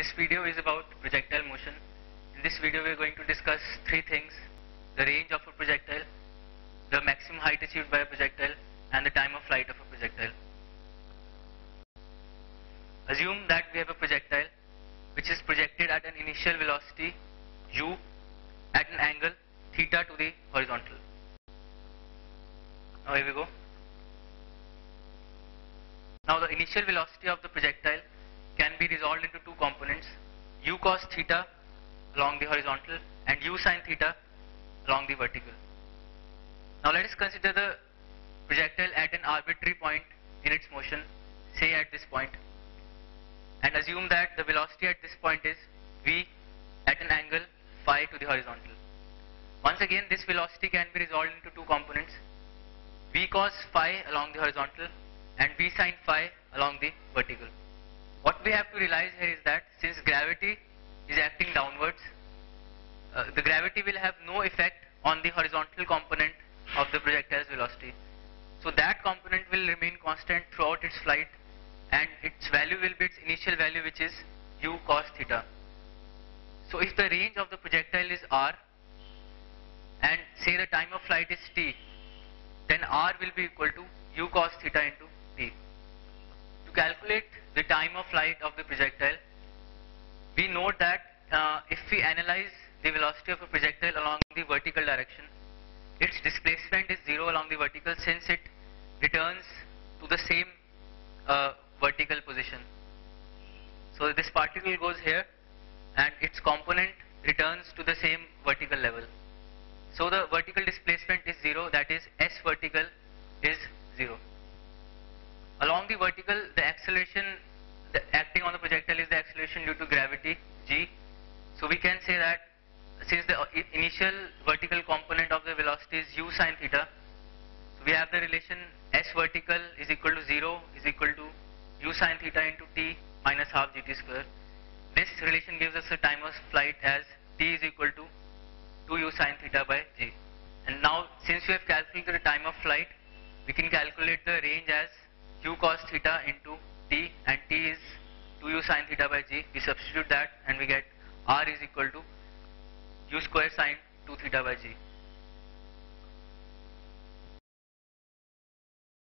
This video is about projectile motion. In this video we are going to discuss three things: the range of a projectile, the maximum height achieved by a projectile, and the time of flight of a projectile. Assume that we have a projectile which is projected at an initial velocity u at an angle theta to the horizontal. Now here we go. Now the initial velocity of the projectile can be resolved into two components: u cos theta along the horizontal and u sin theta along the vertical. Now let us consider the projectile at an arbitrary point in its motion, say at this point, and assume that the velocity at this point is v at an angle phi to the horizontal. Once again, this velocity can be resolved into two components: v cos phi along the horizontal and v sin phi along the vertical. What we have to realize here is that since gravity is acting downwards, the gravity will have no effect on the horizontal component of the projectile's velocity. So that component will remain constant throughout its flight, and its value will be its initial value, which is u cos theta. So if the range of the projectile is r and say the time of flight is t, then r will be equal to u cos theta into t. To calculate the time of flight of the projectile, we note that if we analyze the velocity of a projectile along the vertical direction, its displacement is 0 along the vertical, since it returns to the same vertical position. So this particle goes here and its component returns to the same vertical level. So the vertical displacement is 0, that is S vertical is 0. Along the vertical, the acceleration acting on the projectile is the acceleration due to gravity, g. So we can say that since the initial vertical component of the velocity is u sin theta, so we have the relation S vertical is equal to 0 is equal to u sin theta into t minus half gt square. This relation gives us a time of flight as t is equal to 2u sin theta by g. And now since we have calculated the time of flight, we can calculate the range as u cos theta into t, and t is 2u sin theta by g. We substitute that and we get r is equal to u square sin 2 theta by g.